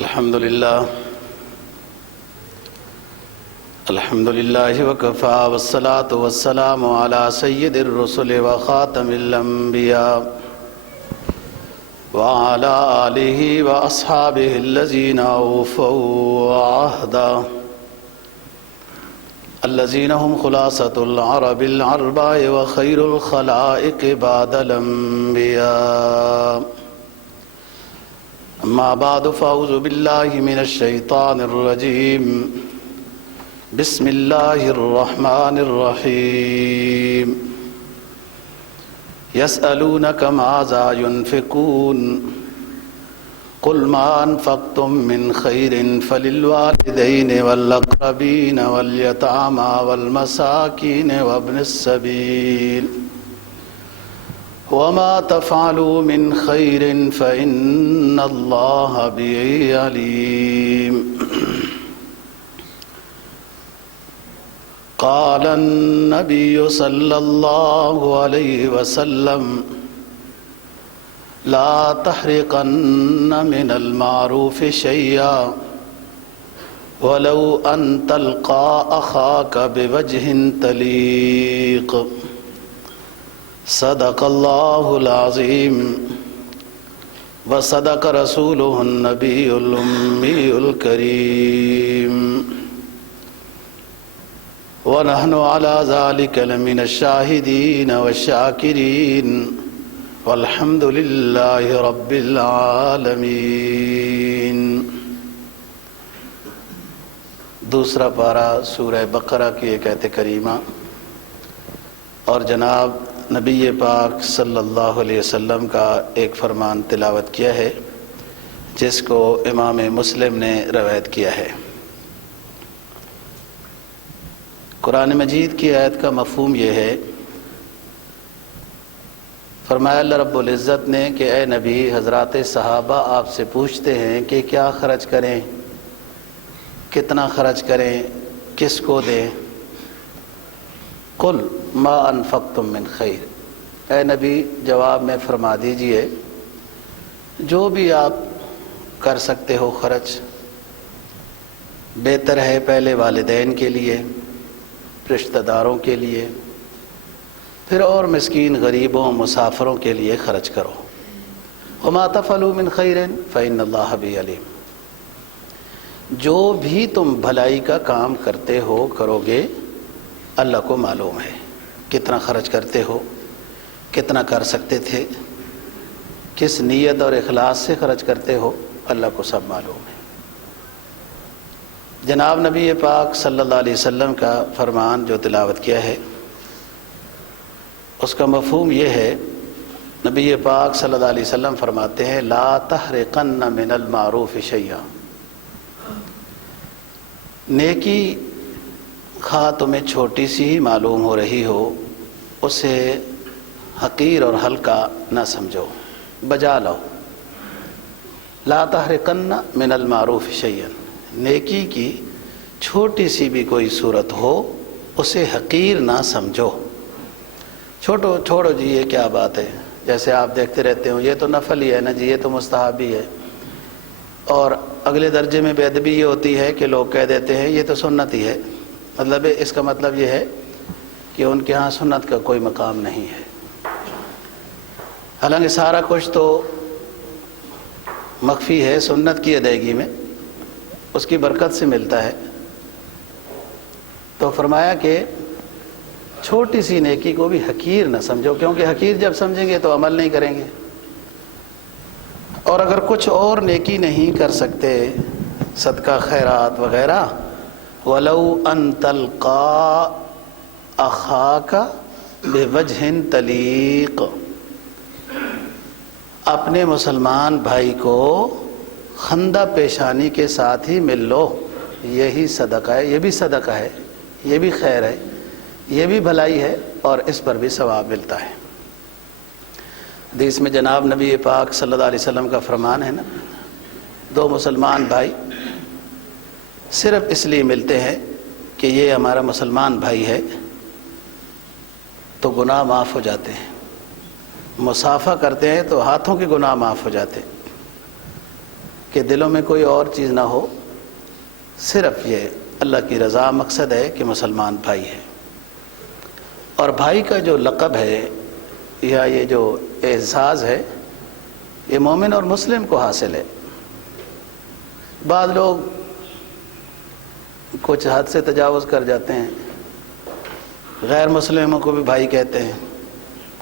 الحمد لله وكفى والصلاة والسلام على سيد الرسل وخاتم الأنبياء وعلى آله وأصحابه الذين أوفوا عهدا الذين هم خلاصة العرب العرباء وخير الخلائق بعد الأنبياء. أما بعد فأعوذ بالله من الشيطان الرجيم. بسم الله الرحمن الرحيم. يسألونك ماذا ينفقون قل ما أنفقتم من خير فللوالدين والأقربين واليتامى والمساكين وابن السبيل وما تفعلوا من خير فإن الله به عليم. قال النبي صلى الله عليه وسلم لا تحرقن من المعروف شيئا ولو أن تلقى أخاك بوجه طليق. صدق الله العظيم وصدق رسوله النبي الأمي الكريم ونحن على ذلك لمن الشاهدين والشاكرين والحمد لله رب العالمين. دوسرا پارہ سورہ بقرہ کی ایک آیت کریمہ اور جناب نبی پاک صلی اللہ علیہ وسلم کا ایک فرمان تلاوت کیا ہے جس کو امام مسلم نے روایت کیا ہے. قرآن مجید کی آیت کا مفہوم یہ ہے، فرمایا اللہ رب العزت نے کہ اے نبی، حضرات صحابہ آپ سے پوچھتے ہیں کہ کیا خرچ کریں، کتنا خرچ کریں، کس کو دیں. قل ما انفقتم من خیر، اے نبی جواب میں فرما دیجئے جو بھی آپ کر سکتے ہو خرچ، بہتر ہے پہلے والدین کے لیے، رشتہ داروں کے لیے، پھر اور مسکین غریبوں مسافروں کے لیے خرچ کرو. وما تفعلوا من خیر فإن اللہ بہ علیم. جو بھی تم بھلائی کا کام کرتے ہو کرو گے اللہ کو معلوم ہے. کتنا خرچ کرتے ہو، کتنا کر سکتے تھے، کس نیت اور اخلاص سے خرچ کرتے ہو، اللہ کو سب معلوم ہے. جناب نبی پاک صلی اللہ علیہ وسلم کا فرمان جو تلاوت کیا ہے اس کا مفہوم یہ ہے، نبی پاک صلی اللہ علیہ وسلم فرماتے ہیں لا تحرقن من المعروف شیئا. نیکی خواہ تمہیں چھوٹی سی ہی معلوم ہو رہی ہو اسے حقیر اور ہلکا نہ سمجھو، بجا لو. لا تحرقن من المعروف شیئا، نیکی کی چھوٹی سی بھی کوئی صورت ہو اسے حقیر نہ سمجھو. چھوڑو جی یہ کیا بات ہے، جیسے آپ دیکھتے رہتے ہو یہ تو نفل ہی ہے نا جی، یہ تو مستحب ہی ہے. اور اگلے درجے میں بے ادبی یہ ہوتی ہے کہ لوگ کہہ دیتے ہیں یہ تو سنت ہی ہے. مطلب اس کا مطلب یہ ہے کہ ان کے ہاں سنت کا کوئی مقام نہیں ہے. حالانکہ سارا کچھ تو مخفی ہے سنت کی ادائیگی میں، اس کی برکت سے ملتا ہے. تو فرمایا کہ چھوٹی سی نیکی کو بھی حقیر نہ سمجھو، کیونکہ حقیر جب سمجھیں گے تو عمل نہیں کریں گے. اور اگر کچھ اور نیکی نہیں کر سکتے، صدقہ خیرات وغیرہ، وَلَوْ أَن تَلْقَى أَخَاكَ بِوَجْهٍ طَلِيقٍ، اپنے مسلمان بھائی کو خندہ پیشانی کے ساتھ ہی مل لو، یہی صدقہ ہے. یہ بھی صدقہ ہے، یہ بھی خیر ہے، یہ بھی بھلائی ہے اور اس پر بھی ثواب ملتا ہے. حدیث میں جناب نبی پاک صلی اللہ علیہ وسلم کا فرمان ہے نا، دو مسلمان بھائی صرف اس لیے ملتے ہیں کہ یہ ہمارا مسلمان بھائی ہے تو گناہ معاف ہو جاتے ہیں. مصافحہ کرتے ہیں تو ہاتھوں کے گناہ معاف ہو جاتے ہیں. کہ دلوں میں کوئی اور چیز نہ ہو، صرف یہ اللہ کی رضا مقصد ہے کہ مسلمان بھائی ہے۔ اور بھائی کا جو لقب ہے یا یہ جو اعزاز ہے، یہ مومن اور مسلم کو حاصل ہے۔ بعض لوگ کچھ حد سے تجاوز کر جاتے ہیں، غیر مسلموں کو بھی بھائی کہتے ہیں،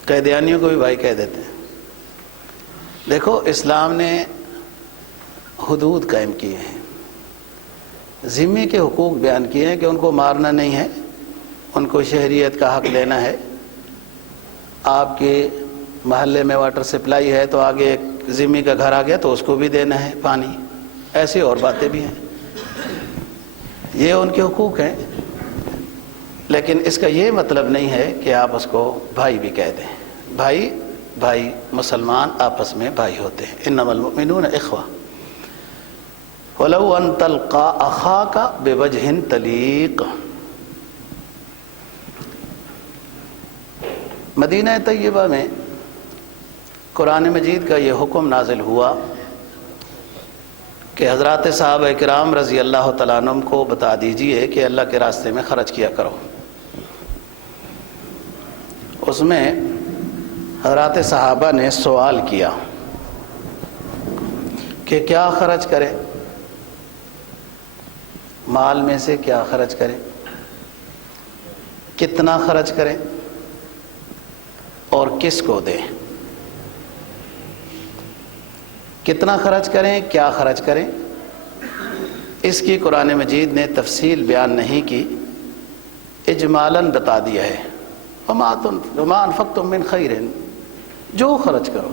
قیدیانیوں کو بھی بھائی کہہ دیتے ہیں۔ دیکھو، اسلام نے حدود قائم کیے ہیں، ذمہ کے حقوق بیان کیے ہیں کہ ان کو مارنا نہیں ہے، ان کو شہریت کا حق دینا ہے۔ آپ کے محلے میں واٹر سپلائی ہے تو آگے ایک ذمہ کا گھر آ گیا تو اس کو بھی دینا ہے پانی، ایسی اور باتیں بھی ہیں، یہ ان کے حقوق ہیں۔ لیکن اس کا یہ مطلب نہیں ہے کہ آپ اس کو بھائی بھی کہہ دیں۔ بھائی مسلمان آپس میں بھائی ہوتے ہیں، انما المؤمنون اخوہ وَلَوْ أَن تَلْقَىٰ أَخَاكَ بِوَجْهٍ طَلِيقٍ۔ مدینہ طیبہ میں قرآن مجید کا یہ حکم نازل ہوا کہ حضرات صحابہ کرام رضی اللہ تعالیٰ عنہم کو بتا دیجئے کہ اللہ کے راستے میں خرچ کیا کرو۔ اس میں حضرات صحابہ نے سوال کیا کہ کیا خرچ کریں، مال میں سے کیا خرچ کریں، کتنا خرچ کریں اور کس کو دیں، کتنا خرچ کریں، کیا خرچ کریں۔ اس کی قرآن مجید نے تفصیل بیان نہیں کی، اجمالاً بتا دیا ہے، وَمَا أَنفَقْتُم مِّن خَيْرٍ، جو خرچ کرو۔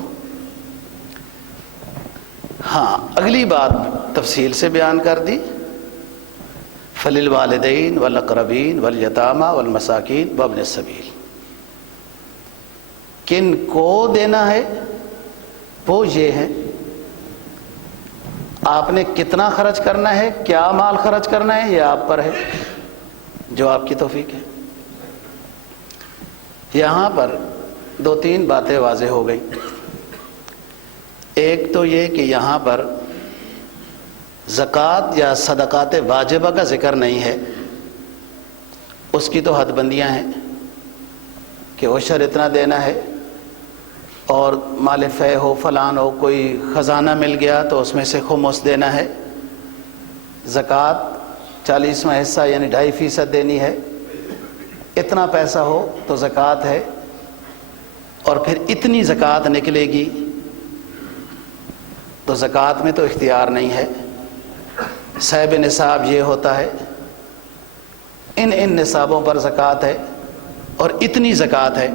ہاں، اگلی بات تفصیل سے بیان کر دی، فَلِلْوَالِدَيْنِ وَالْأَقْرَبِينَ وَالْيَتَامَى وَالْمَسَاكِينِ وَابْنِ السَّبِيلِ، کن کو دینا ہے وہ یہ ہے، آپ نے کتنا خرچ کرنا ہے، کیا مال خرچ کرنا ہے، یہ آپ پر ہے، جو آپ کی توفیق ہے۔ یہاں پر دو تین باتیں واضح ہو گئیں۔ ایک تو یہ کہ یہاں پر زکوٰۃ یا صدقات واجبہ کا ذکر نہیں ہے، اس کی تو حد بندیاں ہیں کہ عشر اتنا دینا ہے، اور مال فے ہو، فلان ہو، کوئی خزانہ مل گیا تو اس میں سے خمس دینا ہے، زکوٰۃ 40واں حصہ یعنی 2.5% دینی ہے، اتنا پیسہ ہو تو زکوٰۃ ہے، اور پھر اتنی زکوٰۃ نکلے گی تو زکوٰۃ میں تو اختیار نہیں ہے، صاحب نصاب یہ ہوتا ہے، ان نصابوں پر زکوٰۃ ہے اور اتنی زکوٰۃ ہے۔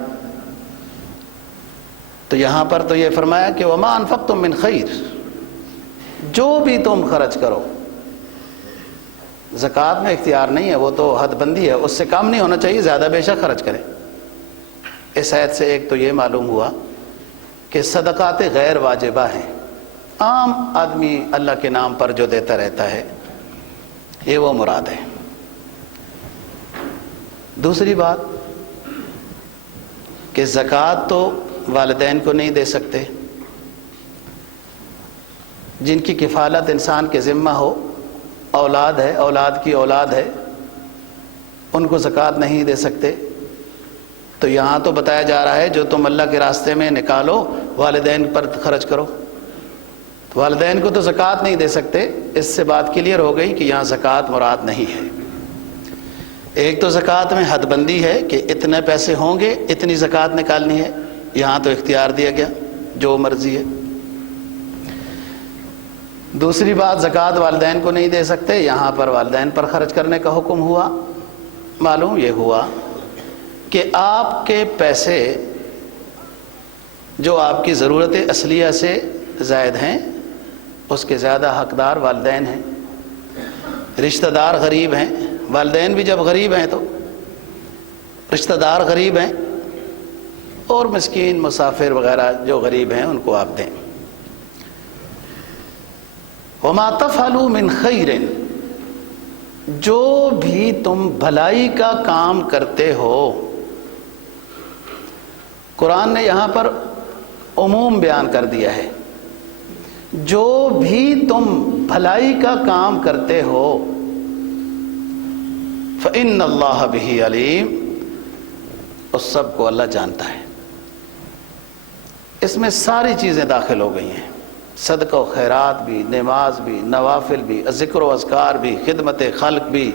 تو یہاں پر تو یہ فرمایا کہ وَمَا أَنفَقْتُم مِّن خَيْرٍ، جو بھی تم خرچ کرو، زکوٰۃ میں اختیار نہیں ہے، وہ تو حد بندی ہے، اس سے کم نہیں ہونا چاہیے، زیادہ بے شک خرچ کریں۔ اس آیت سے ایک تو یہ معلوم ہوا کہ صدقات غیر واجبہ ہیں، عام آدمی اللہ کے نام پر جو دیتا رہتا ہے، یہ وہ مراد ہے۔ دوسری بات کہ زکوٰۃ تو والدین کو نہیں دے سکتے، جن کی کفالت انسان کے ذمہ ہو، اولاد ہے، اولاد کی اولاد ہے، ان کو زکوٰۃ نہیں دے سکتے۔ تو یہاں تو بتایا جا رہا ہے جو تم اللہ کے راستے میں نکالو والدین پر خرچ کرو، والدین کو تو زکوٰۃ نہیں دے سکتے۔ اس سے بات کلیئر ہو گئی کہ یہاں زکوٰۃ مراد نہیں ہے۔ ایک تو زکوٰۃ میں حد بندی ہے کہ اتنے پیسے ہوں گے، اتنی زکوٰۃ نکالنی ہے، یہاں تو اختیار دیا گیا، جو مرضی ہے۔ دوسری بات، زکوٰۃ والدین کو نہیں دے سکتے، یہاں پر والدین پر خرچ کرنے کا حکم ہوا۔ معلوم یہ ہوا کہ آپ کے پیسے جو آپ کی ضرورت اصلیہ سے زائد ہیں، اس کے زیادہ حقدار والدین ہیں، رشتہ دار غریب ہیں۔ والدین بھی جب غریب ہیں تو رشتہ دار غریب ہیں، اور مسکین مسافر وغیرہ جو غریب ہیں ان کو آپ دیں۔ وَمَا تَفْعَلُوا مِنْ خَيْرٍ، جو بھی تم بھلائی کا کام کرتے ہو۔ قرآن نے یہاں پر عموم بیان کر دیا ہے، جو بھی تم بھلائی کا کام کرتے ہو فإن اللہ بہ علیم، اس سب کو اللہ جانتا ہے۔ اس میں ساری چیزیں داخل ہو گئی ہیں، صدقہ و خیرات بھی، نماز بھی، نوافل بھی، ذکر و اذکار بھی، خدمت خلق بھی،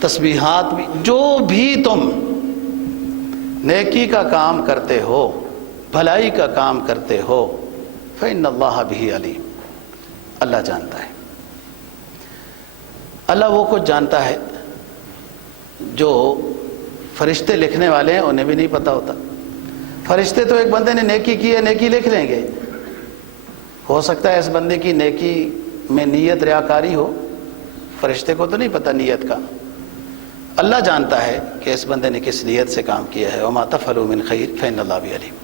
تسبیحات بھی، جو بھی تم نیکی کا کام کرتے ہو، بھلائی کا کام کرتے ہو، فإن اللہ بہ علیم، اللہ جانتا ہے۔ اللہ وہ کچھ جانتا ہے جو فرشتے لکھنے والے ہیں انہیں بھی نہیں پتہ ہوتا۔ فرشتے تو ایک بندے نے نیکی کی ہے، نیکی لکھ لیں گے، ہو سکتا ہے اس بندے کی نیکی میں نیت ریاکاری ہو، فرشتے کو تو نہیں پتہ نیت کا، اللہ جانتا ہے کہ اس بندے نے کس نیت سے کام کیا ہے۔ وما تفعلوا من خیر فإن اللہ بہ علیم۔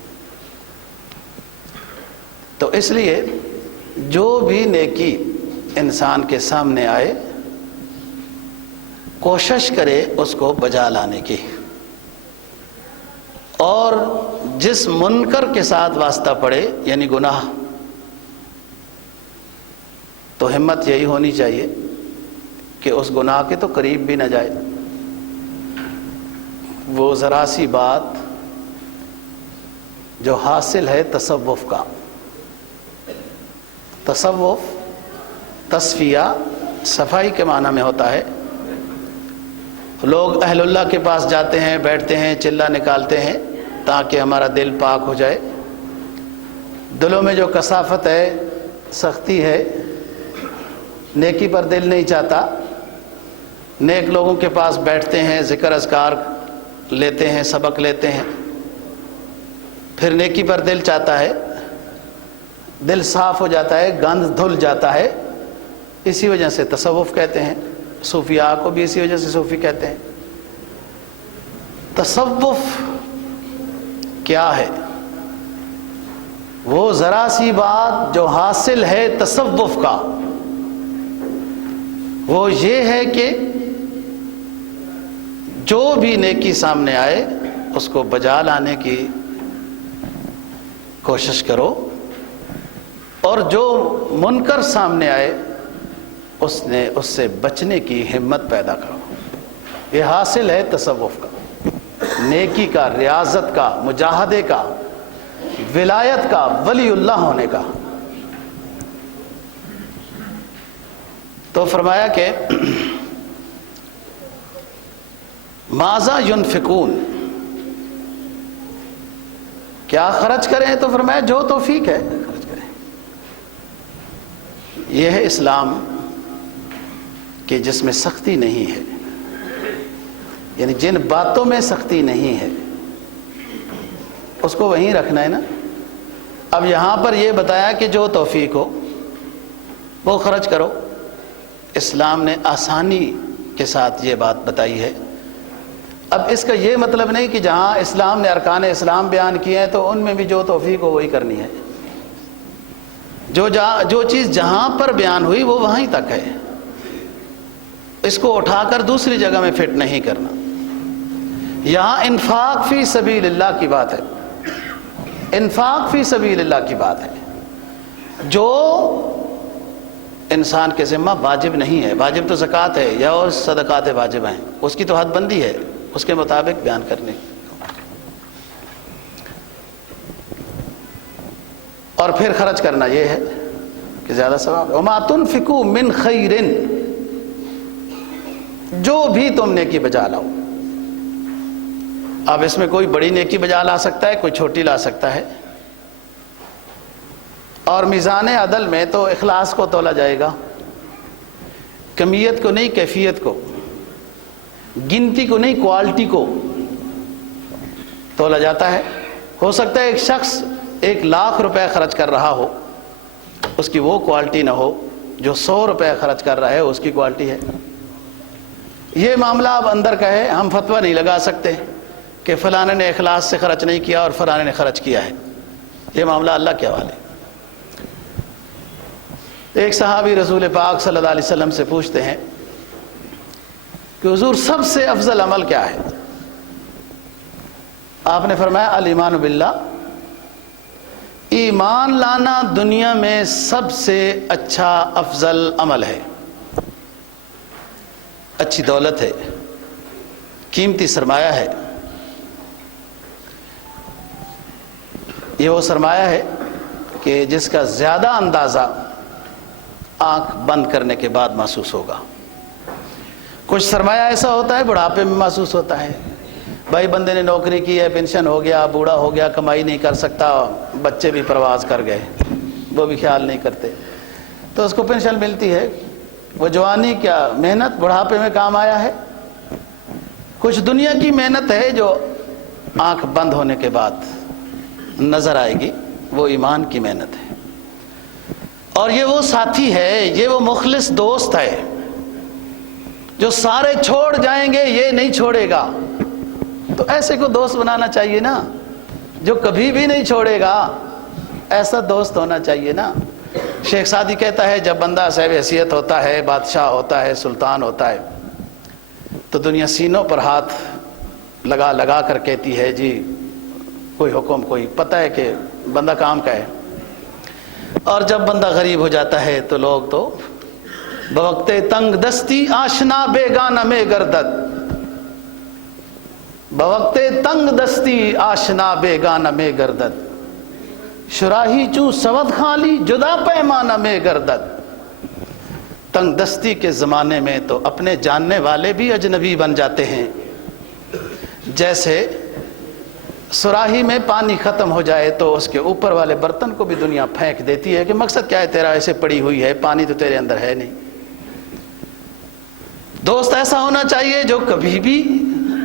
تو اس لیے جو بھی نیکی انسان کے سامنے آئے کوشش کرے اس کو بجا لانے کی، اور جس منکر کے ساتھ واسطہ پڑے یعنی گناہ، تو ہمت یہی ہونی چاہیے کہ اس گناہ کے تو قریب بھی نہ جائے۔ وہ ذرا سی بات جو حاصل ہے تصوف کا، تصوف تصفیہ صفائی کے معنی میں ہوتا ہے۔ لوگ اہل اللہ کے پاس جاتے ہیں، بیٹھتے ہیں، چلہ نکالتے ہیں تاکہ ہمارا دل پاک ہو جائے۔ دلوں میں جو کثافت ہے، سختی ہے، نیکی پر دل نہیں چاہتا، نیک لوگوں کے پاس بیٹھتے ہیں، ذکر اذکار لیتے ہیں، سبق لیتے ہیں، پھر نیکی پر دل چاہتا ہے، دل صاف ہو جاتا ہے، گند دھل جاتا ہے۔ اسی وجہ سے تصوف کہتے ہیں، صوفیاء کو بھی اسی وجہ سے صوفی کہتے ہیں۔ تصوف کیا ہے؟ وہ ذرا سی بات جو حاصل ہے تصوف کا، وہ یہ ہے کہ جو بھی نیکی سامنے آئے اس کو بجا لانے کی کوشش کرو، اور جو منکر سامنے آئے اس سے بچنے کی ہمت پیدا کرو۔ یہ حاصل ہے تصوف کا، نیکی کا، ریاضت کا، مجاہدے کا، ولایت کا، ولی اللہ ہونے کا۔ تو فرمایا کہ ماذا ينفقون، کیا خرچ کریں؟ تو فرمایا جو توفیق ہے خرچ کریں۔ یہ ہے اسلام کہ جس میں سختی نہیں ہے، یعنی جن باتوں میں سختی نہیں ہے اس کو وہیں رکھنا ہے نا۔ اب یہاں پر یہ بتایا کہ جو توفیق ہو وہ خرچ کرو۔ اسلام نے آسانی کے ساتھ یہ بات بتائی ہے۔ اب اس کا یہ مطلب نہیں کہ جہاں اسلام نے ارکان اسلام بیان کیے ہیں تو ان میں بھی جو توفیق ہو وہی کرنی ہے۔ جو چیز جہاں پر بیان ہوئی وہ وہیں تک ہے، اس کو اٹھا کر دوسری جگہ میں فٹ نہیں کرنا۔ یہاں انفاق فی سبیل اللہ کی بات ہے، انفاق فی سبیل اللہ کی بات ہے۔ جو انسان کے ذمہ واجب نہیں ہے، واجب تو زکوٰۃ ہے یا اور صدقات واجب ہیں، اس کی تو حد بندی ہے، اس کے مطابق بیان کرنے کی، اور پھر خرچ کرنا یہ ہے کہ زیادہ ثواب ہے۔ وما تنفقوا من خیر، جو بھی تم نیکی بجا لاؤ۔ اب اس میں کوئی بڑی نیکی بجا لا سکتا ہے، کوئی چھوٹی لا سکتا ہے، اور میزان عدل میں تو اخلاص کو تولا جائے گا، کمیت کو نہیں، کیفیت کو، گنتی کو نہیں، کوالٹی کو تولا جاتا ہے۔ ہو سکتا ہے ایک شخص 1,00,000 روپے خرچ کر رہا ہو، اس کی وہ کوالٹی نہ ہو، جو 100 روپے خرچ کر رہا ہے اس کی کوالٹی ہے۔ یہ معاملہ اب اندر کا ہے، ہم فتویٰ نہیں لگا سکتے کہ فلانے نے اخلاص سے خرچ نہیں کیا اور فلانے نے خرچ کیا ہے، یہ معاملہ اللہ کے حوالے۔ ایک صحابی رسول پاک صلی اللہ علیہ وسلم سے پوچھتے ہیں کہ حضور سب سے افضل عمل کیا ہے؟ آپ نے فرمایا الایمان باللہ، ایمان لانا دنیا میں سب سے اچھا افضل عمل ہے، اچھی دولت ہے، قیمتی سرمایہ ہے۔ یہ وہ سرمایہ ہے کہ جس کا زیادہ اندازہ آنکھ بند کرنے کے بعد محسوس ہوگا۔ کچھ سرمایہ ایسا ہوتا ہے بڑھاپے میں محسوس ہوتا ہے، بھائی بندے نے نوکری کی ہے، پینشن ہو گیا، بوڑھا ہو گیا، کمائی نہیں کر سکتا، بچے بھی پرواز کر گئے، وہ بھی خیال نہیں کرتے، تو اس کو پینشن ملتی ہے۔ وہ جوانی کیا محنت بڑھاپے میں کام آیا ہے؟ کچھ دنیا کی محنت ہے جو آنکھ بند ہونے کے بعد نظر آئے گی، وہ ایمان کی محنت ہے۔ اور یہ وہ ساتھی ہے، یہ وہ مخلص دوست ہے جو سارے چھوڑ جائیں گے یہ نہیں چھوڑے گا۔ تو ایسے کو دوست بنانا چاہیے نا، جو کبھی بھی نہیں چھوڑے گا، ایسا دوست ہونا چاہیے نا۔ شیخ سعدی کہتا ہے جب بندہ صاحب حیثیت ہوتا ہے، بادشاہ ہوتا ہے، سلطان ہوتا ہے، تو دنیا سینوں پر ہاتھ لگا لگا کر کہتی ہے جی کوئی حکم، کوئی پتہ ہے کہ بندہ کام کا ہے۔ اور جب بندہ غریب ہو جاتا ہے تو لوگ تو بوقت تنگ دستی آشنا بیگانہ میں گردد، بوقت تنگ دستی آشنا بیگانہ میں گردد، شراہی چوں سود خالی جدا پیمانہ میں گردد۔ تنگ دستی کے زمانے میں تو اپنے جاننے والے بھی اجنبی بن جاتے ہیں۔ جیسے سراہی میں پانی ختم ہو جائے تو اس کے اوپر والے برتن کو بھی دنیا پھینک دیتی ہے کہ مقصد کیا ہے تیرا، ایسے پڑی ہوئی ہے، پانی تو تیرے اندر ہے نہیں۔ دوست ایسا ہونا چاہیے جو کبھی بھی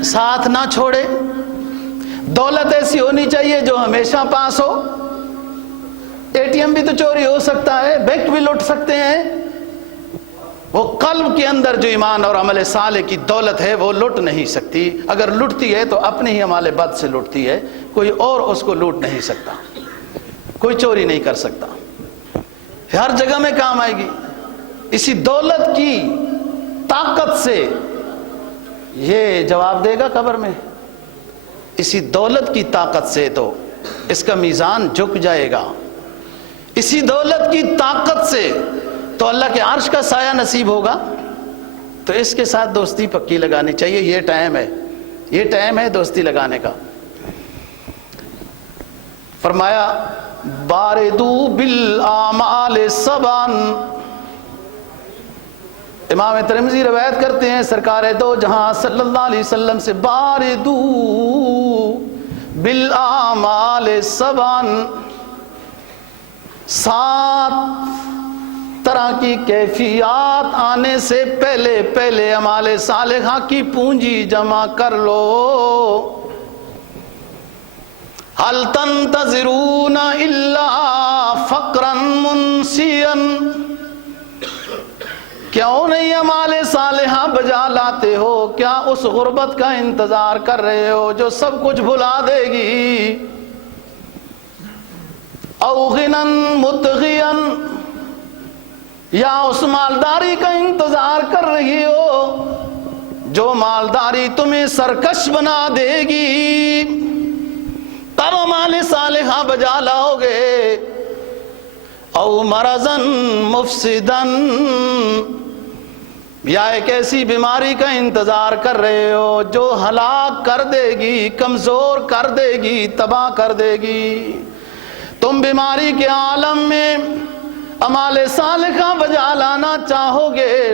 ساتھ نہ چھوڑے۔ دولت ایسی ہونی چاہیے جو ہمیشہ پاس ہو۔ اے ٹی ایم بھی تو چوری ہو سکتا ہے، بینک بھی لوٹ سکتے ہیں، وہ قلب کے اندر جو ایمان اور عمل صالح کی دولت ہے وہ لوٹ نہیں سکتی۔ اگر لوٹتی ہے تو اپنے ہی عمل بد سے لوٹتی ہے، کوئی اور اس کو لوٹ نہیں سکتا، کوئی چوری نہیں کر سکتا، ہر جگہ میں کام آئے گی۔ اسی دولت کی طاقت سے یہ جواب دے گا قبر میں، اسی دولت کی طاقت سے تو اس کا میزان جھک جائے گا، اسی دولت کی طاقت سے تو اللہ کے عرش کا سایہ نصیب ہوگا۔ تو اس کے ساتھ دوستی پکی لگانی چاہیے، یہ ٹائم ہے دوستی لگانے کا۔ فرمایا باردو بالاعمال سبعا، امام ترمذی روایت کرتے ہیں سرکار دو جہاں صلی اللہ علیہ وسلم سے، باردو بالاعمال سبعا، 7 طرح کی کیفیات آنے سے پہلے اعمال صالحہ کی پونجی جمع کر لو۔ هل تنتظرون الا فقرا منسیا، کیوں نہیں اعمال صالحہ بجا لاتے ہو؟ کیا اس غربت کا انتظار کر رہے ہو جو سب کچھ بھلا دے گی؟ او غنا مطغیا، یا اس مالداری کا انتظار کر رہی ہو جو مالداری تمہیں سرکش بنا دے گی، تب اعمال صالحہ بجا لاؤ گے۔ او مرضا مفسدا، یا ایک ایسی بیماری کا انتظار کر رہے ہو جو ہلاک کر دے گی، کمزور کر دے گی، تباہ کر دے گی۔ تم بیماری کے عالم میں اعمال صالحہ بجا لانا چاہو گے،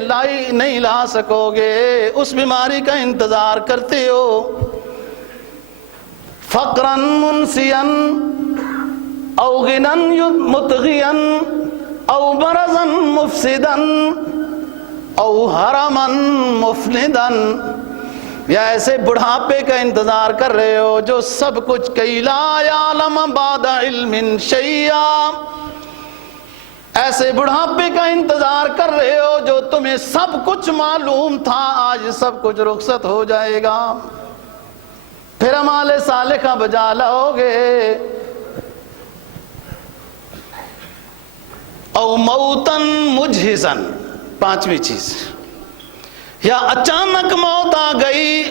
نہیں لا سکو گے، اس بیماری کا انتظار کرتے ہو۔ فقرا منسیا او غنا مطغیا او مرضا مفسدا او حرما مفندا، یا ایسے بڑھاپے کا انتظار کر رہے ہو جو سب کچھ، کئی لا یعلم بعد علم شیئا، ایسے بڑھاپے کا انتظار کر رہے ہو جو تمہیں سب کچھ معلوم تھا آج سب کچھ رخصت ہو جائے گا، پھر اعمال صالحہ بجا لاؤ گے۔ او موتا مجہزا، 5ویں چیز، یا اچانک موت آ گئی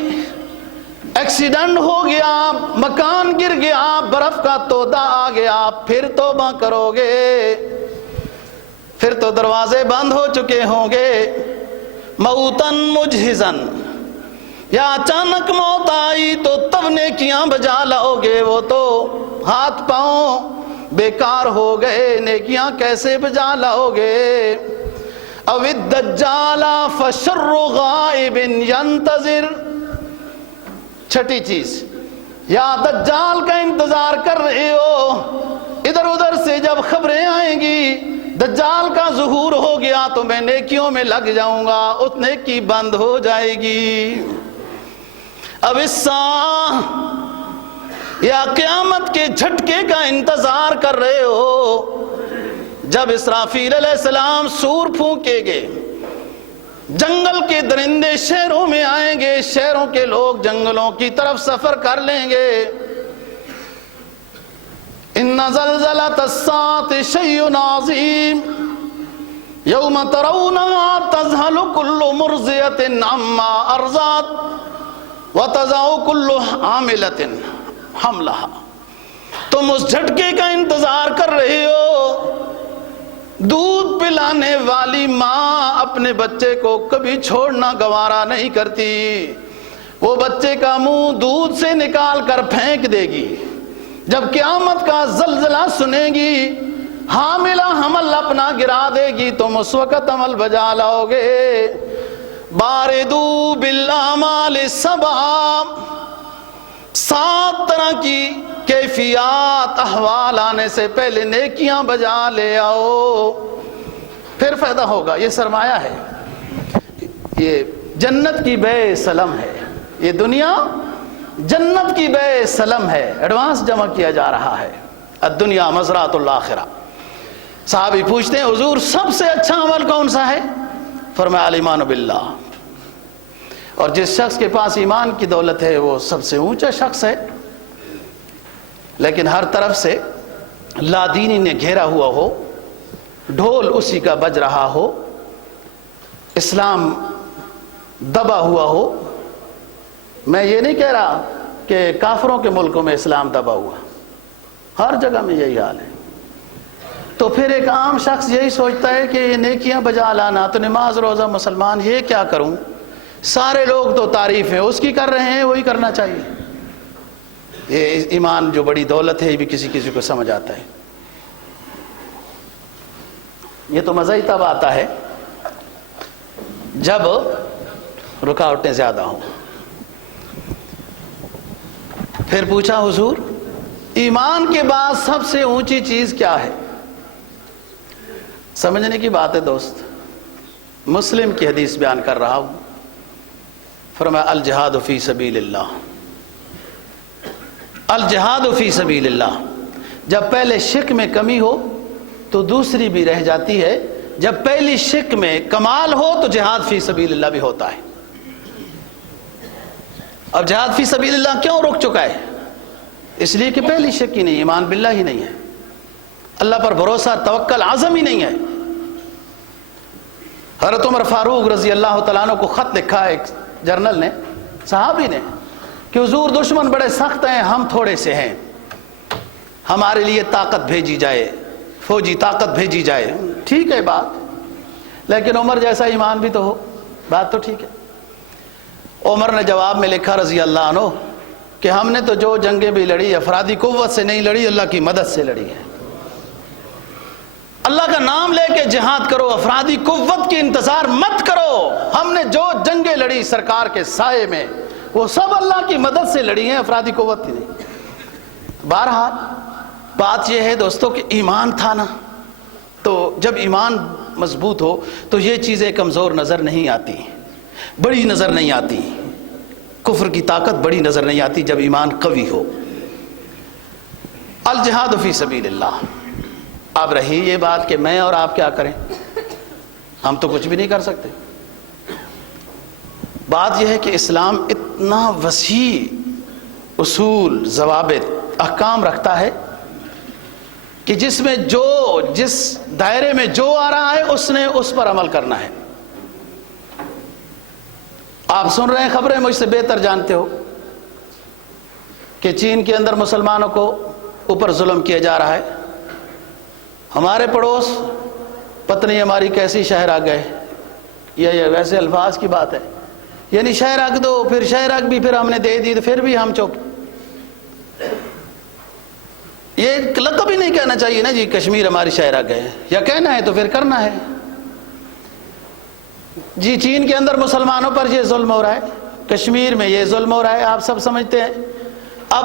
ایکسیڈنٹ ہو گیا، مکان گر گیا، برف کا تودہ آ گیا، پھر توبہ کرو گے؟ پھر تو دروازے بند ہو چکے ہوں گے۔ موتن مجہزن، یا اچانک موت آئی تو تب نیکیاں بجا لاؤ گے؟ وہ تو ہاتھ پاؤں بیکار ہو گئے، نیکیاں کیسے بجا لاؤ گے؟ او الدجال فشر غائب ینتظر، چھٹی چیز، یا دجال کا انتظار کر رہے ہو، ادھر ادھر سے جب خبریں آئیں گی دجال کا ظہور ہو گیا تو میں نیکیوں میں لگ جاؤں گا، اس نیکی بند ہو جائے گی۔ اب الساعہ، یا قیامت کے جھٹکے کا انتظار کر رہے ہو، جب اسرافیل علیہ السلام سور پھونکے گے، جنگل کے درندے شہروں میں آئیں گے، شہروں کے لوگ جنگلوں کی طرف سفر کر لیں گے۔ ان زلزلۃ الساعۃ شیء عظیم یوم ترونها تذہل کل مرضعۃ عما ارضعت وتضع کل حاملۃ حملها۔ تم اس جھٹکے کا انتظار کر رہے ہو۔ دودھ پلانے والی ماں اپنے بچے کو کبھی چھوڑنا گوارا نہیں کرتی، وہ بچے کا منہ دودھ سے نکال کر پھینک دے گی۔ جب قیامت کا زلزلہ سنے گی، حاملہ حمل اپنا گرا دے گی، تم اس وقت عمل بجا لاؤ گے۔ باردو بالاعمال السبع، 7 طرح کی کیفیات احوال آنے سے پہلے نیکیاں بجا لے آؤ، پھر فائدہ ہوگا۔ یہ سرمایہ ہے، یہ جنت کی بے سلم ہے، یہ دنیا جنت کی بے سلم ہے، ایڈوانس جمع کیا جا رہا ہے۔ الدنیا مزرعۃ الآخرہ۔ صحابی پوچھتے ہیں حضور سب سے اچھا عمل کون سا ہے؟ فرمایا الایمان باللہ۔ اور جس شخص کے پاس ایمان کی دولت ہے وہ سب سے اونچا شخص ہے، لیکن ہر طرف سے لادینی نے گھیرا ہوا ہو، ڈھول اسی کا بج رہا ہو، اسلام دبا ہوا ہو۔ میں یہ نہیں کہہ رہا کہ کافروں کے ملکوں میں اسلام دبا ہوا، ہر جگہ میں یہی حال ہے۔ تو پھر ایک عام شخص یہی سوچتا ہے کہ یہ نیکیاں بجا لانا، تو نماز روزہ مسلمان، یہ کیا کروں؟ سارے لوگ تو تعریف ہیں اس کی کر رہے ہیں، وہی کرنا چاہیے۔ یہ ایمان جو بڑی دولت ہے یہ بھی کسی کسی کو سمجھ آتا ہے۔ یہ تو مزہ ہی تب آتا ہے جب رکاوٹیں زیادہ ہوں۔ پھر پوچھا حضور ایمان کے بعد سب سے اونچی چیز کیا ہے؟ سمجھنے کی بات ہے دوست، مسلم کی حدیث بیان کر رہا ہوں۔ فرمایا الجہاد فی سبیل اللہ، الجہاد فی سبیل اللہ۔ جب پہلے شک میں کمی ہو تو دوسری بھی رہ جاتی ہے، جب پہلی شک میں کمال ہو تو جہاد فی سبیل اللہ بھی ہوتا ہے۔ اب جہاد فی سبیل اللہ کیوں رک چکا ہے؟ اس لیے کہ پہلی شک ہی نہیں، ایمان باللہ ہی نہیں ہے، اللہ پر بھروسہ توکل عزم ہی نہیں ہے۔ حضرت عمر فاروق رضی اللہ تعالیٰ عنہ کو خط لکھا ایک جرنل نے، صحابی نے، کہ حضور دشمن بڑے سخت ہیں، ہم تھوڑے سے ہیں، ہمارے لیے طاقت بھیجی جائے، فوجی طاقت بھیجی جائے۔ ٹھیک ہے بات، لیکن عمر جیسا ایمان بھی تو ہو، بات تو ٹھیک ہے۔ عمر نے جواب میں لکھا رضی اللہ عنہ کہ ہم نے تو جو جنگیں بھی لڑی افرادی قوت سے نہیں لڑی، اللہ کی مدد سے لڑی ہے۔ اللہ کا نام لے کے جہاد کرو، افرادی قوت کی انتظار مت کرو۔ ہم نے جو جنگیں لڑی سرکار کے سائے میں وہ سب اللہ کی مدد سے لڑی ہیں، افرادی قوت کی نہیں۔ بہرحال بات یہ ہے دوستو کہ ایمان تھا نا، تو جب ایمان مضبوط ہو تو یہ چیزیں کمزور نظر نہیں آتی، بڑی نظر نہیں آتی، کفر کی طاقت بڑی نظر نہیں آتی جب ایمان قوی ہو۔ الجہاد فی سبیل اللہ۔ اب رہی یہ بات کہ میں اور آپ کیا کریں، ہم تو کچھ بھی نہیں کر سکتے۔ بات یہ ہے کہ اسلام اتنا وسیع اصول، ضوابط، احکام رکھتا ہے کہ جس میں جس دائرے میں جو آ رہا ہے اس نے اس پر عمل کرنا ہے۔ آپ سن رہے ہیں خبریں، مجھ سے بہتر جانتے ہو، کہ چین کے اندر مسلمانوں کو اوپر ظلم کیا جا رہا ہے، ہمارے پڑوس پتہ نہیں ہماری کیسی شہر آ گئے، یہ ویسے الفاظ کی بات ہے، یعنی شہر آگ دو، پھر شہر آگ بھی پھر ہم نے دے دی تو پھر بھی ہم چپ۔ یہ لقب ہی نہیں کہنا چاہیے نا جی کشمیر ہماری شہر آگ ہے، یا کہنا ہے تو پھر کرنا ہے جی۔ چین کے اندر مسلمانوں پر یہ ظلم ہو رہا ہے، کشمیر میں یہ ظلم ہو رہا ہے، آپ سب سمجھتے ہیں۔ اب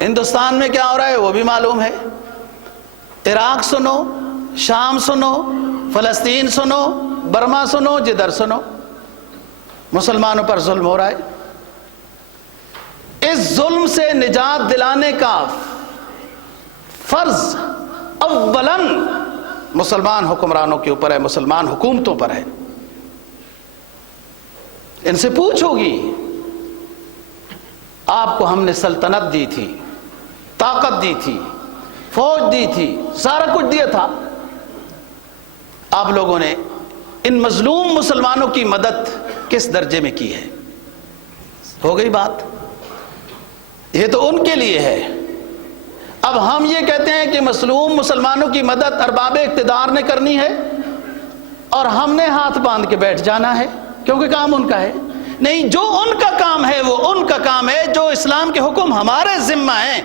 ہندوستان میں کیا ہو رہا ہے وہ بھی معلوم ہے، عراق سنو، شام سنو، فلسطین سنو، برما سنو، جدھر سنو، مسلمانوں پر ظلم ہو رہا ہے۔ اس ظلم سے نجات دلانے کا فرض اولاً مسلمان حکمرانوں کے اوپر ہے، مسلمان حکومتوں پر ہے۔ ان سے پوچھو گی، آپ کو ہم نے سلطنت دی تھی، طاقت دی تھی، فوج دی تھی، سارا کچھ دیا تھا، آپ لوگوں نے ان مظلوم مسلمانوں کی مدد کس درجے میں کی ہے؟ ہو گئی بات، یہ تو ان کے لیے ہے۔ اب ہم یہ کہتے ہیں کہ مظلوم مسلمانوں کی مدد ارباب اقتدار نے کرنی ہے اور ہم نے ہاتھ باندھ کے بیٹھ جانا ہے کیونکہ کام ان کا ہے۔ نہیں، جو ان کا کام ہے وہ ان کا کام ہے، جو اسلام کے حکم ہمارے ذمہ ہیں،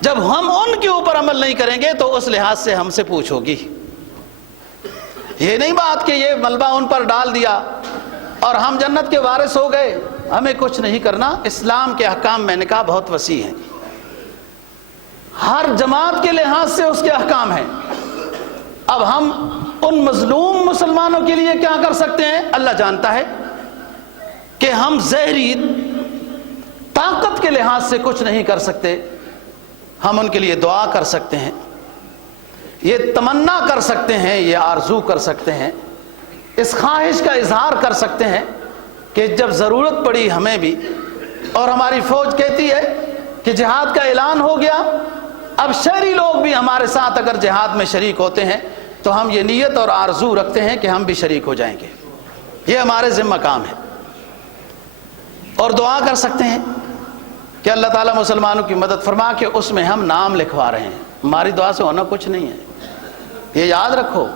جب ہم ان کے اوپر عمل نہیں کریں گے تو اس لحاظ سے ہم سے پوچھو گی۔ یہ نہیں بات کہ یہ ملبہ ان پر ڈال دیا اور ہم جنت کے وارث ہو گئے، ہمیں کچھ نہیں کرنا۔ اسلام کے احکام میں نے کہا بہت وسیع ہیں، ہر جماعت کے لحاظ سے اس کے احکام ہیں۔ اب ہم ان مظلوم مسلمانوں کے لیے کیا کر سکتے ہیں؟ اللہ جانتا ہے کہ ہم ظاہری طاقت کے لحاظ سے کچھ نہیں کر سکتے، ہم ان کے لیے دعا کر سکتے ہیں، یہ تمنا کر سکتے ہیں، یہ آرزو کر سکتے ہیں، اس خواہش کا اظہار کر سکتے ہیں کہ جب ضرورت پڑی ہمیں بھی، اور ہماری فوج کہتی ہے کہ جہاد کا اعلان ہو گیا، اب شہری لوگ بھی ہمارے ساتھ اگر جہاد میں شریک ہوتے ہیں تو ہم یہ نیت اور آرزو رکھتے ہیں کہ ہم بھی شریک ہو جائیں گے، یہ ہمارے ذمہ کام ہے۔ اور دعا کر سکتے ہیں کہ اللہ تعالیٰ مسلمانوں کی مدد فرما کے اس میں ہم نام لکھوا رہے ہیں، ہماری دعا سے ہونا کچھ نہیں ہے، یہ یاد رکھو۔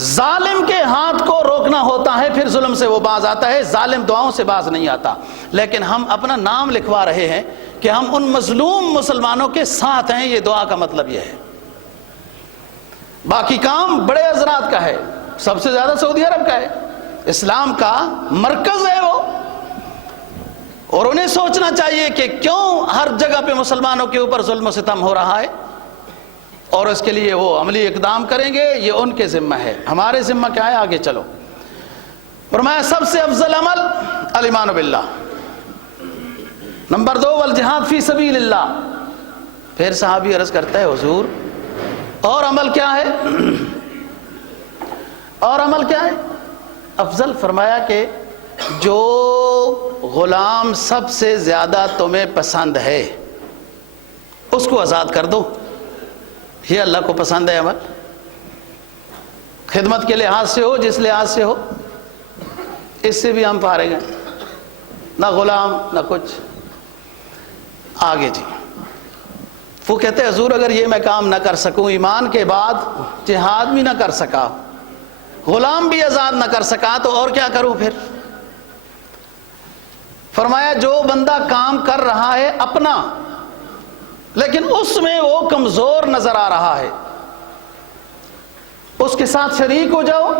ظالم کے ہاتھ کو روکنا ہوتا ہے، پھر ظلم سے وہ باز آتا ہے، ظالم دعاؤں سے باز نہیں آتا، لیکن ہم اپنا نام لکھوا رہے ہیں کہ ہم ان مظلوم مسلمانوں کے ساتھ ہیں، یہ دعا کا مطلب یہ ہے۔ باقی کام بڑے حضرات کا ہے، سب سے زیادہ سعودی عرب کا ہے، اسلام کا مرکز ہے وہ، اور انہیں سوچنا چاہیے کہ کیوں ہر جگہ پہ مسلمانوں کے اوپر ظلم و ستم ہو رہا ہے، اور اس کے لیے وہ عملی اقدام کریں گے، یہ ان کے ذمہ ہے۔ ہمارے ذمہ کیا ہے؟ آگے چلو۔ فرمایا سب سے افضل عمل الایمان باللہ، نمبر 2 والجہاد فی سبیل اللہ۔ پھر صحابی عرض کرتا ہے حضور اور عمل کیا ہے؟ اور عمل کیا ہے افضل؟ فرمایا کہ جو غلام سب سے زیادہ تمہیں پسند ہے اس کو آزاد کر دو، یہ اللہ کو پسند ہے عمل، خدمت کے لحاظ سے ہو، جس لحاظ سے ہو، اس سے بھی ہم فارغ ہیں، نہ غلام نہ کچھ۔ آگے جی وہ کہتے ہیں حضور اگر یہ میں کام نہ کر سکوں، ایمان کے بعد جہاد بھی نہ کر سکا، غلام بھی آزاد نہ کر سکا، تو اور کیا کروں پھر؟ فرمایا جو بندہ کام کر رہا ہے اپنا، لیکن اس میں وہ کمزور نظر آ رہا ہے، اس کے ساتھ شریک ہو جاؤ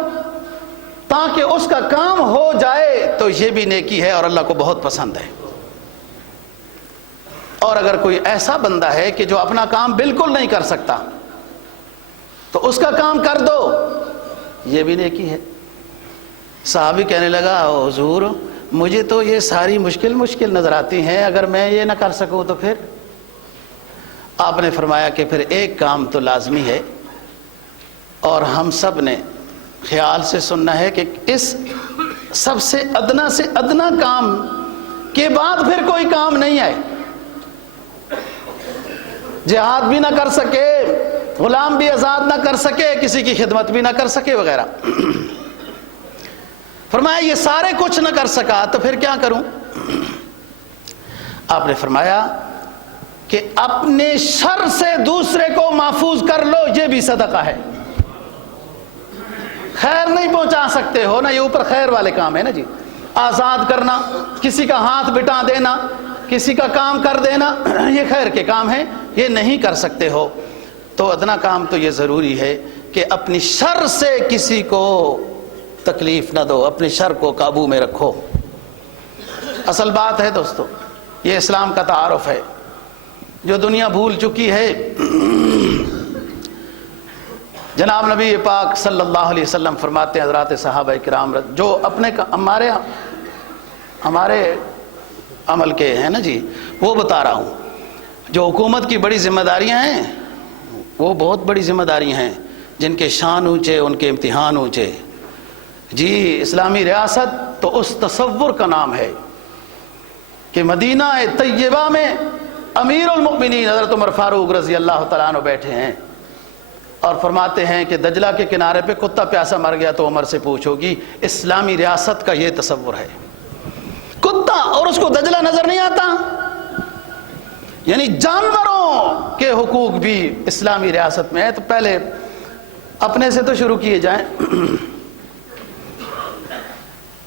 تاکہ اس کا کام ہو جائے، تو یہ بھی نیکی ہے اور اللہ کو بہت پسند ہے۔ اور اگر کوئی ایسا بندہ ہے کہ جو اپنا کام بالکل نہیں کر سکتا تو اس کا کام کر دو، یہ بھی نیکی ہے۔ صحابی کہنے لگا حضور مجھے تو یہ ساری مشکل نظر آتی ہیں، اگر میں یہ نہ کر سکوں تو پھر؟ آپ نے فرمایا کہ پھر ایک کام تو لازمی ہے، اور ہم سب نے خیال سے سننا ہے کہ اس سب سے ادنا کام کے بعد پھر کوئی کام نہیں ہے، جہاد بھی نہ کر سکے، غلام بھی آزاد نہ کر سکے، کسی کی خدمت بھی نہ کر سکے وغیرہ۔ فرمایا یہ سارے کچھ نہ کر سکا تو پھر کیا کروں؟ آپ نے فرمایا کہ اپنے شر سے دوسرے کو محفوظ کر لو، یہ بھی صدقہ ہے۔ خیر نہیں پہنچا سکتے ہو نا، یہ اوپر خیر والے کام ہے نا جی، آزاد کرنا، کسی کا ہاتھ بٹا دینا، کسی کا کام کر دینا، یہ خیر کے کام ہیں، یہ نہیں کر سکتے ہو تو ادنا کام تو یہ ضروری ہے کہ اپنی شر سے کسی کو تکلیف نہ دو، اپنے شر کو قابو میں رکھو۔ اصل بات ہے دوستو، یہ اسلام کا تعارف ہے جو دنیا بھول چکی ہے۔ جناب نبی پاک صلی اللہ علیہ وسلم فرماتے ہیں، حضرات صحابہ کرام جو اپنے ہمارے عمل کے ہیں نا جی، وہ بتا رہا ہوں، جو حکومت کی بڑی ذمہ داریاں ہیں وہ بہت بڑی ذمہ داریاں ہیں، جن کے شان اونچے، ان کے امتحان اونچے۔ جی اسلامی ریاست تو اس تصور کا نام ہے کہ مدینہ طیبہ میں امیر المؤمنین حضرت عمر فاروق رضی اللہ تعالیٰ عنہ بیٹھے ہیں اور فرماتے ہیں کہ دجلہ کے کنارے پہ کتا پیاسا مر گیا تو عمر سے پوچھو گی، اسلامی ریاست کا یہ تصور ہے۔ کتا، اور اس کو دجلہ نظر نہیں آتا، یعنی جانوروں کے حقوق بھی اسلامی ریاست میں ہے۔ تو پہلے اپنے سے تو شروع کیے جائیں۔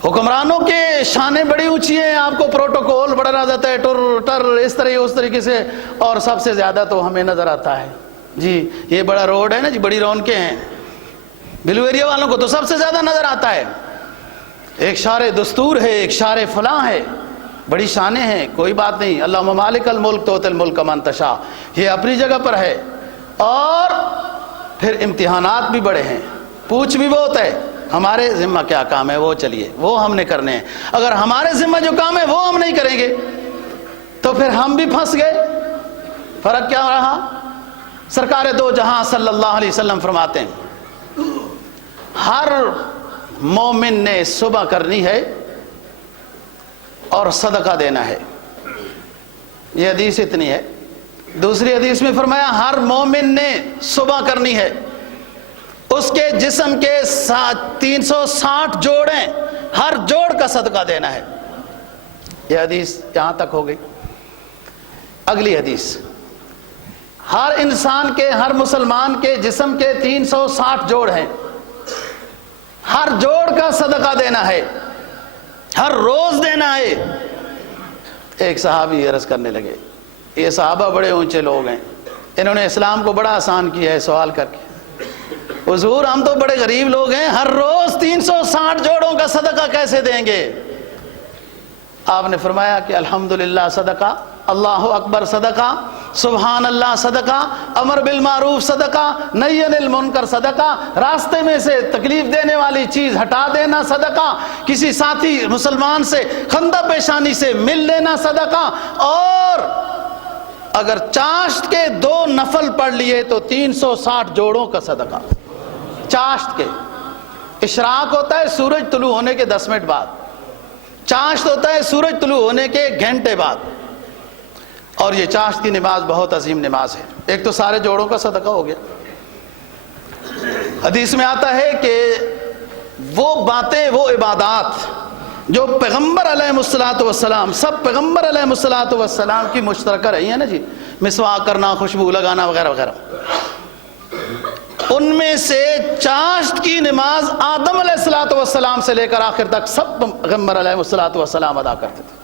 حکمرانوں کے شانیں بڑی اونچی ہیں، آپ کو پروٹوکول بڑا نظر آتا ہے، ٹر اس طریقے سے، اور سب سے زیادہ تو ہمیں نظر آتا ہے جی یہ بڑا روڈ ہے نا جی، بڑی رونقیں ہیں، بلو ایریا والوں کو تو سب سے زیادہ نظر آتا ہے۔ ایک شعر دستور ہے، ایک شعر فلاں ہے، بڑی شانیں ہیں، کوئی بات نہیں، اللہم مالک الملک تؤتی الملک من تشاء، یہ اپنی جگہ پر ہے۔ اور پھر امتحانات بھی بڑے ہیں، پوچھ بھی بہت ہے، ہمارے ذمہ کیا کام ہے وہ چلیے وہ ہم نے کرنے ہیں، اگر ہمارے ذمہ جو کام ہے وہ ہم نہیں کریں گے تو پھر ہم بھی پھنس گئے۔ فرق کیا رہا؟ سرکار دو جہاں صلی اللہ علیہ وسلم فرماتے ہیں ہر مومن نے صبح کرنی ہے اور صدقہ دینا ہے، یہ حدیث اتنی ہے۔ دوسری حدیث میں فرمایا ہر مومن نے صبح کرنی ہے، اس کے جسم کے 360 جوڑیں، ہر جوڑ کا صدقہ دینا ہے۔ یہ حدیث یہاں تک ہو گئی۔ اگلی حدیث، ہر انسان کے، ہر مسلمان کے جسم کے 360 جوڑ ہیں، ہر جوڑ کا صدقہ دینا ہے، ہر روز دینا ہے۔ ایک صحابی عرض کرنے لگے، یہ صحابہ بڑے اونچے لوگ ہیں، انہوں نے اسلام کو بڑا آسان کیا ہے سوال کر کے، حضور ہم تو بڑے غریب لوگ ہیں، ہر روز 360 جوڑوں کا صدقہ کیسے دیں گے؟ آپ نے فرمایا کہ الحمدللہ صدقہ، اللہ اکبر صدقہ، سبحان اللہ صدقہ، امر بالمعروف صدقہ، نہی عن المنکر صدقہ، راستے میں سے تکلیف دینے والی چیز ہٹا دینا صدقہ، کسی ساتھی مسلمان سے خندہ پیشانی سے مل لینا صدقہ، اور اگر چاشت کے 2 نفل پڑھ لیے تو 360 جوڑوں کا صدقہ۔ چاشت کے، اشراق ہوتا ہے سورج طلوع ہونے کے 10 منٹ بعد، چاشت ہوتا ہے سورج طلوع ہونے کے 1 گھنٹے بعد، اور یہ چاشت کی نماز بہت عظیم نماز ہے۔ ایک تو سارے جوڑوں کا صدقہ ہو گیا۔ حدیث میں آتا ہے کہ وہ باتیں، وہ عبادات جو پیغمبر علیہ الصلوۃ والسلام، سب پیغمبر علیہ الصلوۃ والسلام کی مشترکہ رہی ہیں نا جی، مسواک کرنا، خوشبو لگانا وغیرہ وغیرہ، ان میں سے چاشت کی نماز آدم علیہ الصلوۃ والسلام سے لے کر آخر تک سب پیغمبر علیہ الصلوۃ والسلام ادا کرتے تھے۔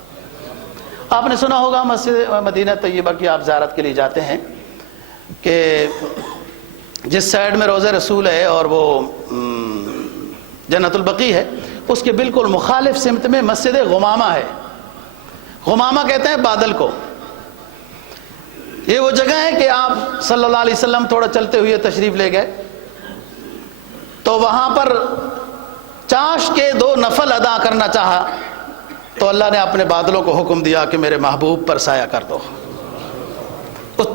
آپ نے سنا ہوگا مسجد مدینہ طیبہ کی آپ زیارت کے لیے جاتے ہیں کہ جس سائڈ میں روضہ رسول ہے اور وہ جنت البقیع ہے، اس کے بالکل مخالف سمت میں مسجد غمامہ ہے۔ غمامہ کہتے ہیں بادل کو۔ یہ وہ جگہ ہے کہ آپ صلی اللہ علیہ وسلم تھوڑا چلتے ہوئے تشریف لے گئے تو وہاں پر چاشت کے 2 نفل ادا کرنا چاہا تو اللہ نے اپنے بادلوں کو حکم دیا کہ میرے محبوب پر سایہ کر دو۔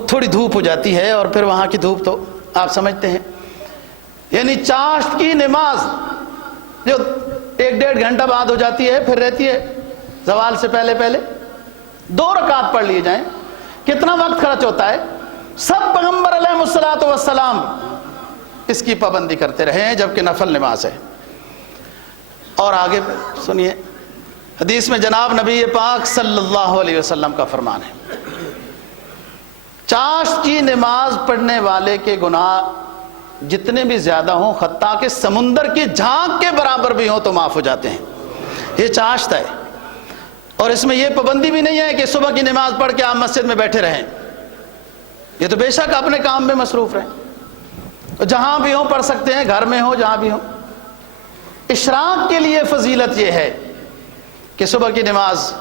تھوڑی دھوپ ہو جاتی ہے، اور پھر وہاں کی دھوپ تو آپ سمجھتے ہیں، یعنی چاشت کی نماز جو 1-1.5 گھنٹہ بعد ہو جاتی ہے، پھر رہتی ہے زوال سے پہلے 2 رکعت پڑھ لیے جائیں، کتنا وقت خرچ ہوتا ہے؟ سب پیغمبر علیہ الصلوۃ والسلام اس کی پابندی کرتے رہے ہیں، جبکہ نفل نماز ہے۔ اور آگے سنیے، حدیث میں جناب نبی پاک صلی اللہ علیہ وسلم کا فرمان ہے، چاشت کی نماز پڑھنے والے کے گناہ جتنے بھی زیادہ ہوں، حتیٰ کہ سمندر کی جھانک کے برابر بھی ہوں، تو معاف ہو جاتے ہیں۔ یہ چاشت ہے، اور اس میں یہ پابندی بھی نہیں ہے کہ صبح کی نماز پڑھ کے آپ مسجد میں بیٹھے رہیں، یہ تو بے شک اپنے کام میں مصروف رہیں، جہاں بھی ہوں پڑھ سکتے ہیں، گھر میں ہو جہاں بھی ہوں۔ اشراق کے لیے فضیلت یہ ہے کہ صبح کی نماز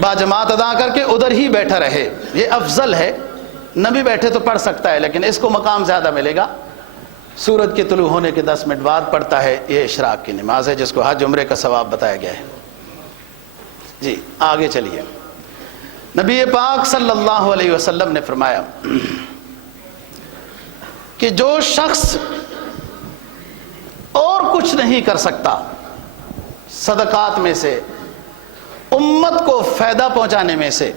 باجماعت ادا کر کے ادھر ہی بیٹھا رہے، یہ افضل ہے۔ نہ بھی بیٹھے تو پڑھ سکتا ہے، لیکن اس کو مقام زیادہ ملے گا۔ سورج کے طلوع ہونے کے 10 منٹ بعد پڑھتا ہے، یہ اشراق کی نماز ہے، جس کو حج عمرے کا ثواب بتایا گیا ہے۔ جی آگے چلیے، نبی پاک صلی اللہ علیہ وسلم نے فرمایا کہ جو شخص اور کچھ نہیں کر سکتا صدقات میں سے، امت کو فائدہ پہنچانے میں سے،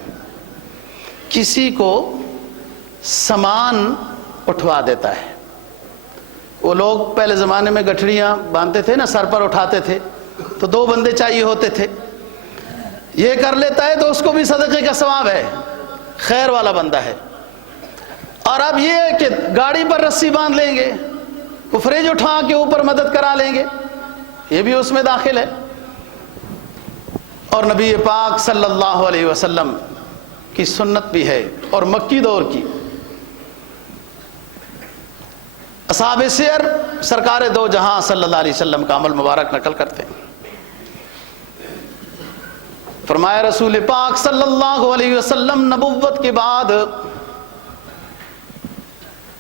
کسی کو سامان اٹھوا دیتا ہے۔ وہ لوگ پہلے زمانے میں گٹھڑیاں باندھتے تھے نا، سر پر اٹھاتے تھے، تو 2 بندے چاہیے ہوتے تھے۔ یہ کر لیتا ہے تو اس کو بھی صدقے کا ثواب ہے، خیر والا بندہ ہے۔ اور اب یہ ہے کہ گاڑی پر رسی باندھ لیں گے، وہ فریج اٹھا کے اوپر مدد کرا لیں گے، یہ بھی اس میں داخل ہے۔ اور نبی پاک صلی اللہ علیہ وسلم کی سنت بھی ہے، اور مکی دور کی اصحاب سیر سرکار دو جہاں صلی اللہ علیہ وسلم کا عمل مبارک نقل کرتے ہیں۔ فرمایا رسول پاک صلی اللہ علیہ وسلم نبوت کے بعد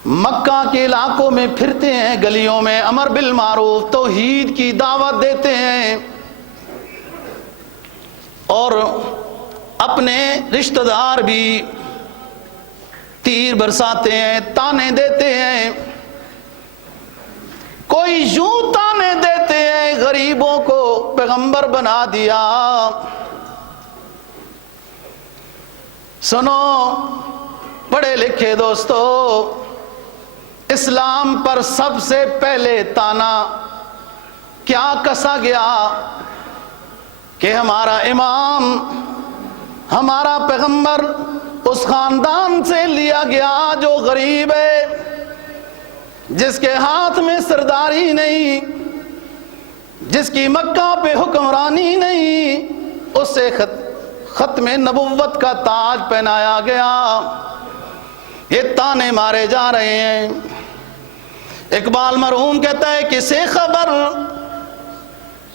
مکہ کے علاقوں میں پھرتے ہیں، گلیوں میں امر بالمعروف توحید کی دعوت دیتے ہیں، اور اپنے رشتہ دار بھی تیر برساتے ہیں، تانے دیتے ہیں۔ کوئی یوں تانے دیتے ہیں، غریبوں کو پیغمبر بنا دیا۔ سنو پڑھے لکھے دوستو، اسلام پر سب سے پہلے تانا کیا کسا گیا کہ ہمارا امام، ہمارا پیغمبر اس خاندان سے لیا گیا جو غریب ہے، جس کے ہاتھ میں سرداری نہیں، جس کی مکہ پہ حکمرانی نہیں، اس سے ختم نبوت کا تاج پہنایا گیا۔ یہ تانے مارے جا رہے ہیں۔ اقبال مرحوم کہتا ہے کہ سے خبر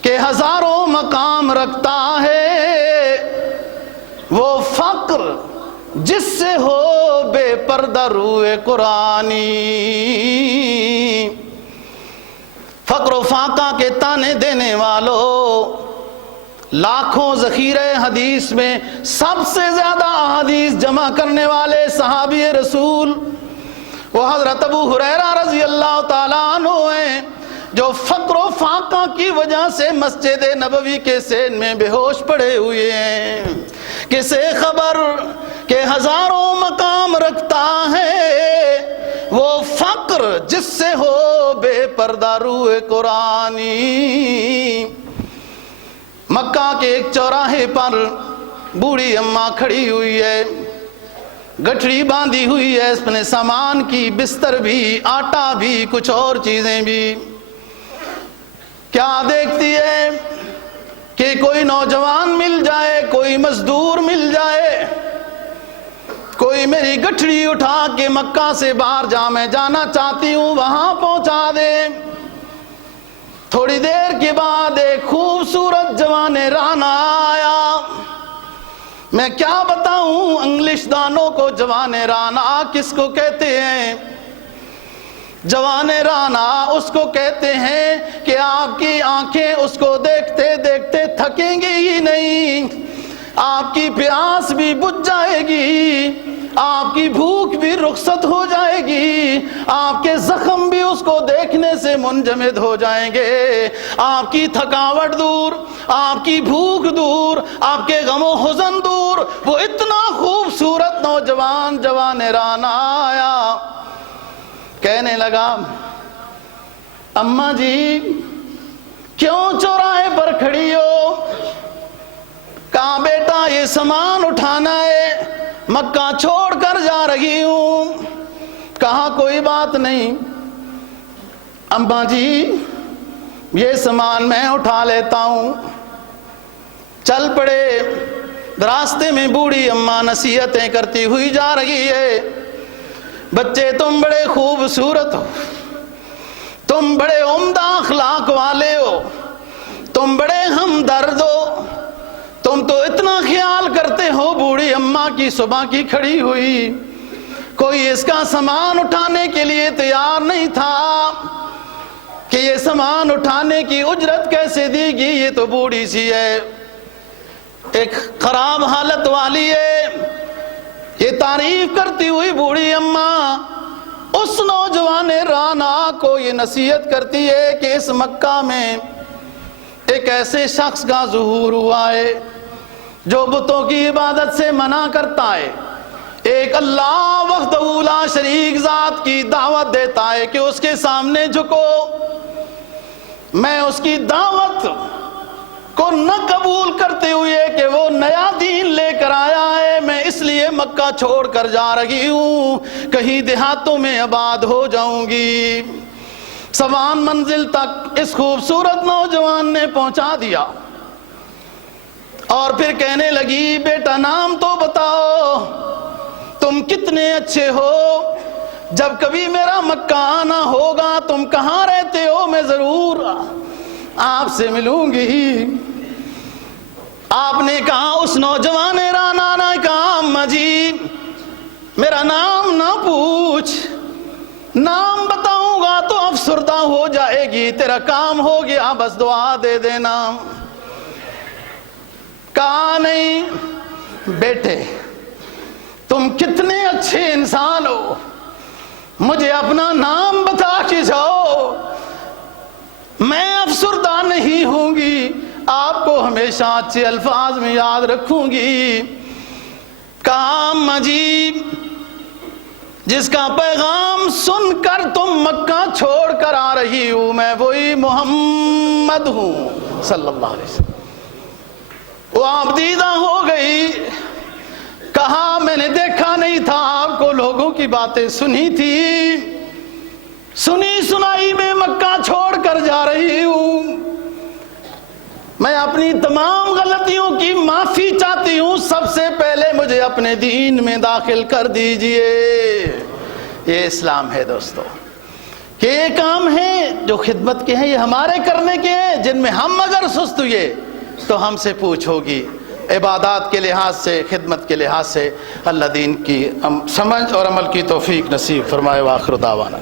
کہ ہزاروں مقام رکھتا ہے، وہ فقر جس سے ہو بے پردہ روئے قرآنی۔ فقر و فاقہ کے تانے دینے والوں، لاکھوں ذخیرہ حدیث میں سب سے زیادہ احادیث جمع کرنے والے صحابی رسول وہ حضرت ابو ہریرہ رضی اللہ تعالیٰ عنہ ہیں، جو فقر و فاقہ کی وجہ سے مسجد نبوی کے سین میں بے ہوش پڑے ہوئے ہیں۔ کسے خبر کہ ہزاروں مقام رکھتا ہے، وہ فقر جس سے ہو بے پردہ روئے قرآنی۔ مکہ کے ایک چوراہے پر بوڑھی اماں کھڑی ہوئی ہے، گٹھڑی باندھی ہوئی ہے، اس نے سامان کی، بستر بھی، آٹا بھی، کچھ اور چیزیں بھی۔ کیا دیکھتی ہے کہ کوئی نوجوان مل جائے، کوئی مزدور مل جائے، کوئی میری گٹھڑی اٹھا کے مکہ سے باہر جا، میں جانا چاہتی ہوں، وہاں پہنچا دے۔ تھوڑی دیر کے بعد ایک خوبصورت جوان رانا آیا۔ میں کیا بتاؤں انگلش دانوں کو جوان رانا کس کو کہتے ہیں؟ جوان رانا اس کو کہتے ہیں کہ آپ کی آنکھیں اس کو دیکھتے دیکھتے تھکیں گی ہی نہیں، آپ کی پیاس بھی بجھ جائے گی، آپ کی بھوک بھی رخصت ہو جائے گی، آپ کے زخم بھی اس کو دیکھنے سے منجمد ہو جائیں گے، آپ کی تھکاوٹ دور، آپ کی بھوک دور، آپ کے غم و حزن دور۔ وہ اتنا خوبصورت نوجوان جوان رانا آیا، کہنے لگا اماں جی کیوں چوراہے پر کھڑی ہو؟ سامان اٹھانا ہے، مکہ چھوڑ کر جا رہی ہوں۔ کہا کوئی بات نہیں اماں جی، یہ سامان میں اٹھا لیتا ہوں۔ چل پڑے۔ راستے میں بوڑھی اماں نصیحتیں کرتی ہوئی جا رہی ہے، بچے تم بڑے خوبصورت ہو، تم بڑے عمدہ اخلاق والے ہو، تم بڑے ہمدرد ہو، تم تو اتنا خیال کرتے ہو۔ بوڑھی اماں کی صبح کی کھڑی ہوئی، کوئی اس کا سامان اٹھانے کے لیے تیار نہیں تھا کہ یہ سامان اٹھانے کی اجرت کیسے دی گی، یہ تو بوڑھی سی ہے، ایک خراب حالت والی ہے۔ یہ تعریف کرتی ہوئی بوڑھی اماں اس نوجوان رانا کو یہ نصیحت کرتی ہے کہ اس مکہ میں ایک ایسے شخص کا ظہور ہوا ہے جو بتوں کی عبادت سے منع کرتا ہے، ایک اللہ وحدہ لا شریک ذات کی دعوت دیتا ہے کہ اس کے سامنے جھکو۔ میں اس کی دعوت کو نہ قبول کرتے ہوئے کہ وہ نیا دین لے کر آیا ہے، میں اس لیے مکہ چھوڑ کر جا رہی ہوں، کہیں دیہاتوں میں آباد ہو جاؤں گی۔ سوان منزل تک اس خوبصورت نوجوان نے پہنچا دیا اور پھر کہنے لگی بیٹا نام تو بتاؤ، تم کتنے اچھے ہو، جب کبھی میرا مکہ آنا ہوگا تم کہاں رہتے ہو، میں ضرور آپ سے ملوں گی۔ آپ نے کہا، اس نوجوان رانا نے کہا اماں جی میرا نام نہ پوچھ، نام بتاؤں گا تو افسردہ ہو جائے گی، تیرا کام ہو گیا، بس دعا دے دینا۔ کہا نہیں بیٹے تم کتنے اچھے انسان ہو، مجھے اپنا نام بتا کے جاؤ، میں افسردہ نہیں ہوں گی، آپ کو ہمیشہ اچھے الفاظ میں یاد رکھوں گی۔ کہا اماں جی جس کا پیغام سن کر تم مکہ چھوڑ کر آ رہی ہوں میں وہی محمد ہوں صلی اللہ علیہ وسلم۔ وہ آپ دیدہ ہو گئی، کہا میں نے دیکھا نہیں تھا آپ کو، لوگوں کی باتیں سنی تھی، سنی سنائی میں مکہ چھوڑ کر جا رہی ہوں، میں اپنی تمام غلطیوں کی معافی چاہتی ہوں، سب سے پہلے مجھے اپنے دین میں داخل کر دیجئے۔ یہ اسلام ہے دوستو، کہ یہ کام ہیں جو خدمت کے ہیں، یہ ہمارے کرنے کے ہیں، جن میں ہم اگر سست ہوئے تو ہم سے پوچھو گی۔ عبادات کے لحاظ سے، خدمت کے لحاظ سے اللہ دین کی سمجھ اور عمل کی توفیق نصیب فرمائے۔ وآخر دعوانا